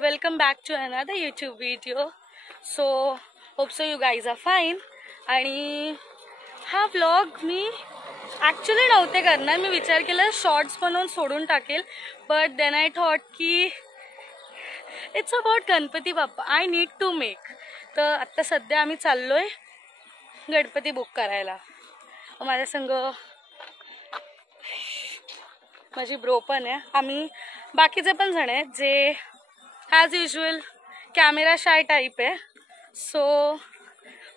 Welcome back to another YouTube video. So hope so you guys are fine. आणि हा vlog मी actually नव्हते करणार. मी विचार केला शॉर्ट्स बनवून सोडून टाकेल, बट देन आय थॉट की it's about Ganpati Bappa, I need to make. तर आत्ता सध्या आम्ही चाललोय गणपती बुक करायला. माझ्या संग माझी ब्रो पण आहे. आम्ही बाकीचे पण जण आहेत जे as usual camera shy type आहे. सो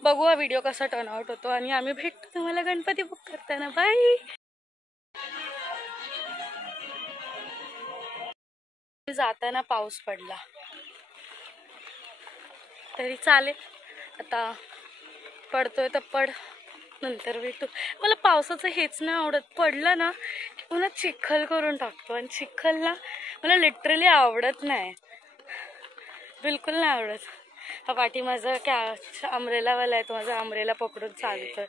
बघूया व्हिडिओ कसा टर्न आउट होतो आणि आम्ही भेटतो तुम्हाला गणपती बुक करताना. बाय. जाताना पाऊस पडला तरी चालेल, आता पडतोय तर पड, नंतर भेटू. मला पावसाचं हेच नाही आवडत. पडलं ना पुन्हा चिखल करून टाकतो आणि चिखल ना मला लिटरली आवडत नाही, बिलकुल नाही आवडत. हा पाठी माझा अमरेलावाला आहे, तो माझा अमरेला पकडून चालतोय.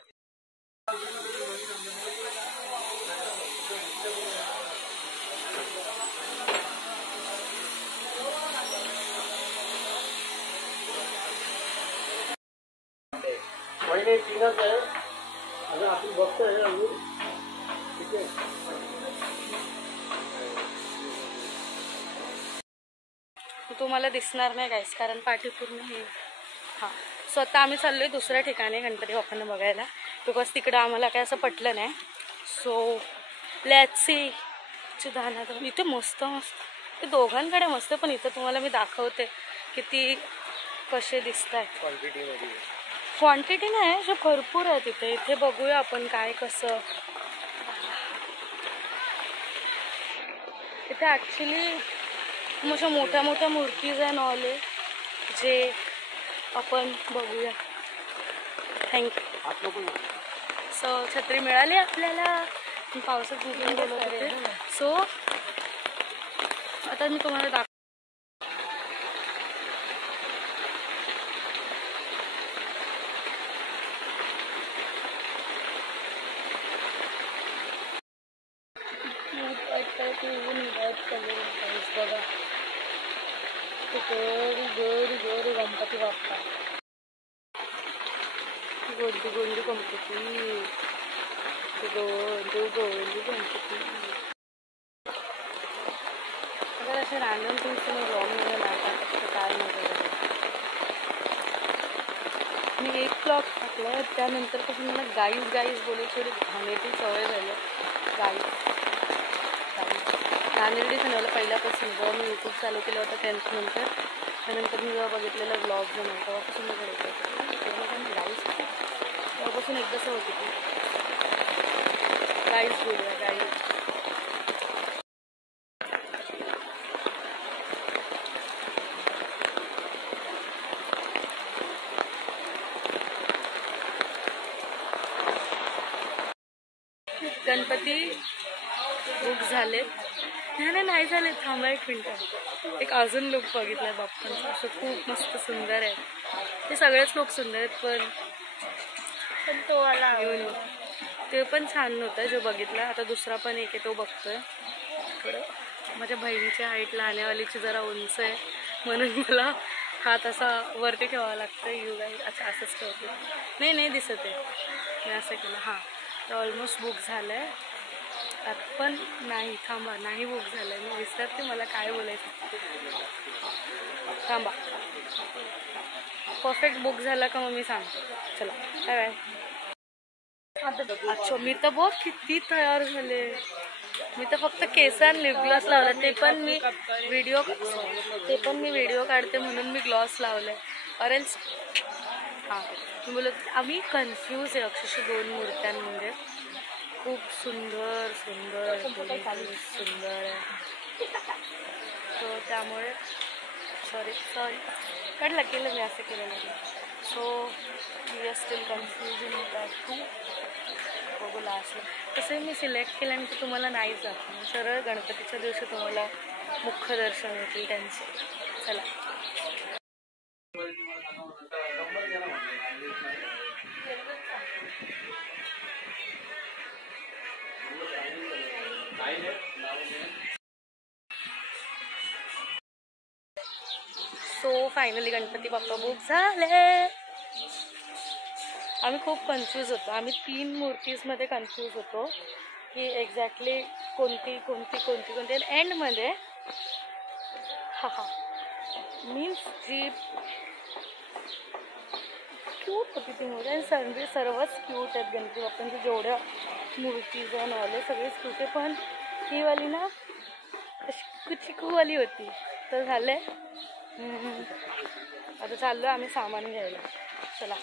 तुम्हाला दिसणार नाही गाईस, कारण पाठी पूर्ण हे. हां, सो आता आम्ही चाललोय दुसऱ्या ठिकाणी गणपती बाप्पांना बघायला, बिकॉज तिकडं आम्हाला काय असं पटलं नाही. So let's see. इथे मस्त मस्त, ते दोघांकडे मस्त, पण इथं तुम्हाला मी दाखवते किती कसे दिसत आहेत. क्वांटिटी नाही, जो भरपूर आहे तिथे. इथे बघूया आपण काय कसं. इथे ॲक्च्युली अशा मोठ्या मोठ्या मूर्तीज आहे नॉले, जे आपण बघूया. थँक्यू. सो छत्री मिळाली आपल्याला, पावसात निघून बोलत होते. सो आता मी तुम्हाला दाखव. बघा गोरी गोरी गणपती बाप्पा, गोंडी गोंडी गणपती, गोंडी गोंडी गणपती. अगर असे रॅन्डम थिंग्स मी ब्लॉगमध्ये नाही टाकत काय मजा. मी एक ब्लॉग टाकला, त्यानंतरपासून मला गाईज बोलून थोडी घाणेरडी सवय झाली. घाणेरडी झालं पहिल्यापासून. जेव्हा मी यूट्यूब चालू केलं होतं 10th नंतर, त्यानंतर मी जेव्हा बघितलेलं ब्लॉग बनवलं तेव्हापासून मी तेव्हापासून एकदाच होती की गाईज बोलूया गाईज. गणपती बुक झालेत. नाही झाले, थांबा एक मिनटं. एक अजून लुक बघितलाय बाप्पांचा, असं खूप मस्त सुंदर आहे. ते सगळेच लोक सुंदर आहेत, पण तो आला ते पण छान नव्हतं जो बघितला. आता दुसरा पण एक आहे तो बघतोय. थोडं माझ्या बहिणीच्या हाईट लहानेवालीची जरा उंच आहे, म्हणून मला हात असा वरती ठेवावा लागतं. You guys. अच्छा, असंच ठेवते. नाही दिसत आहे, मी असं केलं. हां, तर ऑलमोस्ट बुक झालं आहे. पण नाही, थांबा, नाही बुक झालं. मी विसरते मला काय बोलायचं. थांबा, परफेक्ट बुक झाला का मग मी सांगतो. चला काय. अच्छा, मी तर बघ किती तयार झाले. मी तर फक्त केसांना लिप ग्लॉस लावला, ते पण मी व्हिडिओ काढते म्हणून मी ग्लॉस लावलाय. ऑरेंज. हां, मी बोलत आम्ही कन्फ्यूज आहे अक्षरशः दोन मूर्त्यांमध्ये. खूप सुंदर सुंदर सुंदर आहे. सो त्यामुळे सॉरी केलं मी असं केलेलं. So we are still confusing that too. बघू लास्टला. तसंही मी सिलेक्ट केल्यानंतर तुम्हाला नाही जात, सरळ गणपतीच्या दिवशी तुम्हाला मुख्य दर्शन होतील त्यांचे. चला. So finally Ganpati Bappa book झाले. आम्ही खूप कन्फ्यूज होतो. आम्ही 3 मूर्तीजमध्ये कन्फ्यूज होतो की एक्झॅक्टली कोणती एंडमध्ये मीन्स जी क्यूट होती ती मूर्ती आणि सर्वच क्यूट आहेत. गणपती बाप्पांची जेवढ्या मूर्तीज नॉले सगळेच क्यूट आहे. पण ही वाली ना चिकूवाली होती. तर झालंय. आता चाललो आम्ही सामान घ्यायला. चला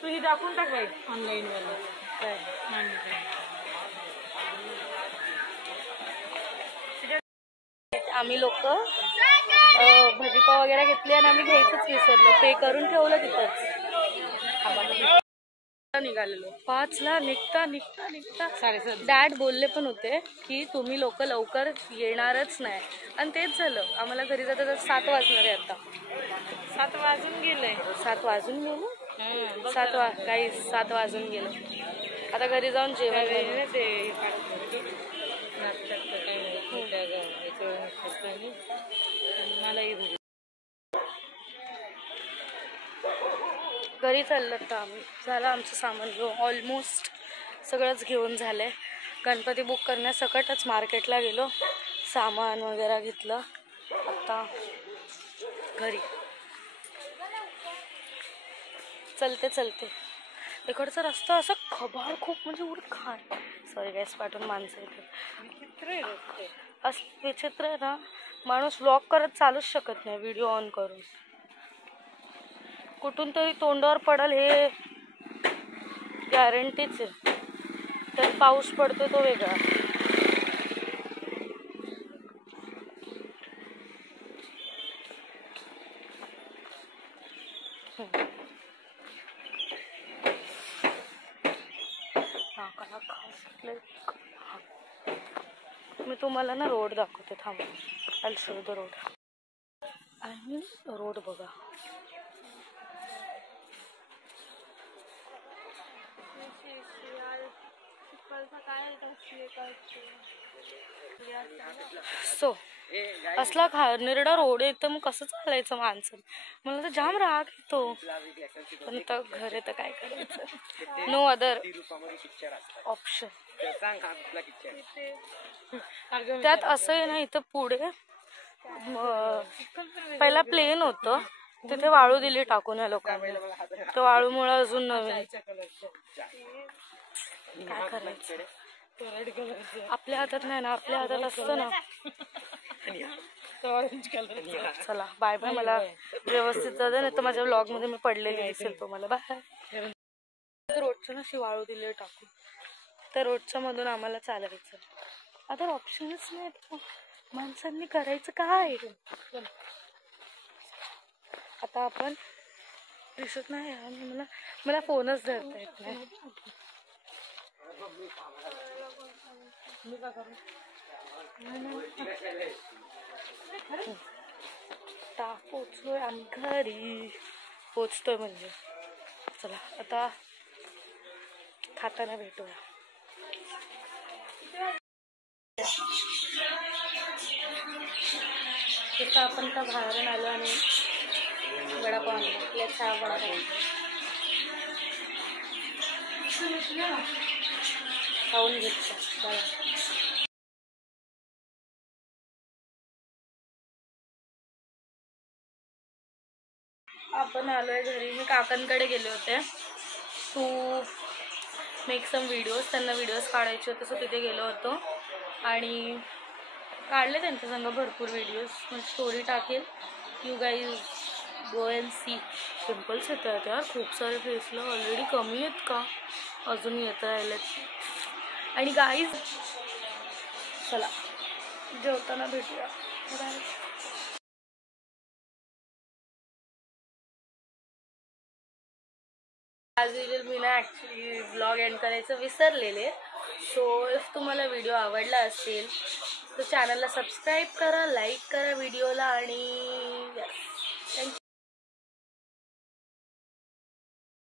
तू ही दाखवून टाक बाई ऑनलाईन वाला काय आम्ही लोक भजीपाव वगैरे घेतले आणि आम्ही घ्यायचंच विसरलो. पे करून ठेवलं तिथंच. निघालेलो 5ला निघता 7:30. डॅड बोलले पण होते की तुम्ही लोक लवकर येणारच नाही आणि तेच झालं. आम्हाला घरी जाता 7 वाजणार आहे. आता 7 वाजून गेले. 7 वाजून गेले. 7 वाजून गेले. आता घरी जाऊन जेवण घरी चाललं. तर आम्ही झालं आमचं सामान घेऊन. ऑलमोस्ट सगळंच घेऊन झालंय. गणपती बुक करण्यासकटच मार्केटला गेलो. सामान वगैरे घेतलं. आता घरी चलते इकडचा रस्ता असा खबाळ खूप म्हणजे उडत खाण. सॉरी गॅस पाठवून माणसं इथे असं विचित्र आहे ना. माणूस व्लॉग करत चालूच शकत नाही व्हिडिओ ऑन करून. कुठून तरी तोंडावर पडल हे गॅरंटीच आहे. तर पाऊस पडतो तो वेगळा. मी तुम्हाला ना रोड दाखवते. थांबा. I show the road. आणि रोड बघा. सो असला निरडा रोड आहे तर मग कसं चालायचं माणसं. मला तर जाम राग येतो. पण तर घर आहे तर काय करायचं. No other option. त्यात असं आहे ना. इथं पुढे पहिला प्लेन होतं. तिथे वाळू दिली टाकून या लोकांनी. तर वाळूमुळे अजून नवीन काय करायचं. आपल्या हातात नाही ना. आपल्या हातात असतं ना. चला बाय बाय. मला व्यवस्थित जाऊ दे नाही तर माझ्या व्लॉग मध्ये मी पडलेली दिसेल तुम्हाला. बाय. रोडच्या ना अशी वाळू दिली टाकून. तर रोडच्या मधून आम्हाला चालायचं. आता ऑप्शनच नाही. माणसांनी करायचं काय. आता आपण दिसत नाही. आणि मला फोनच धरता येत नाही. पोचलोय आम्ही घरी. पोचतोय म्हणजे. चला आता खाताना भेटूया. तिथं आपण तर बाहेरून आलो आणि वडापाव आणला. चहा वडापाव खाऊन घेतला. आपण आलोय घरी. मी काकांकडे गेले होते टू मेक सम व्हिडिओज. त्यांना व्हिडिओज काढायचे होते. सो तिथे गेलो होतो आणि काढले त्यांच्या संग भरपूर व्हिडिओज. मग स्टोरी टाकेल. You guys go and see. Pimples येत आहेत यार खूप सारे फेसला. ऑलरेडी कमी आहेत का अजून येत राहिलेत. आणि गाईज चला जेवताना भेटूया. ॲज युजल मी ना ॲक्च्युली ब्लॉग एंड करायचं विसरलेले. सो इफ तुम्हाला व्हिडिओ आवडला असेल तर चॅनलला सबस्क्राईब करा, लाईक करा व्हिडिओला आणि थँक्यू.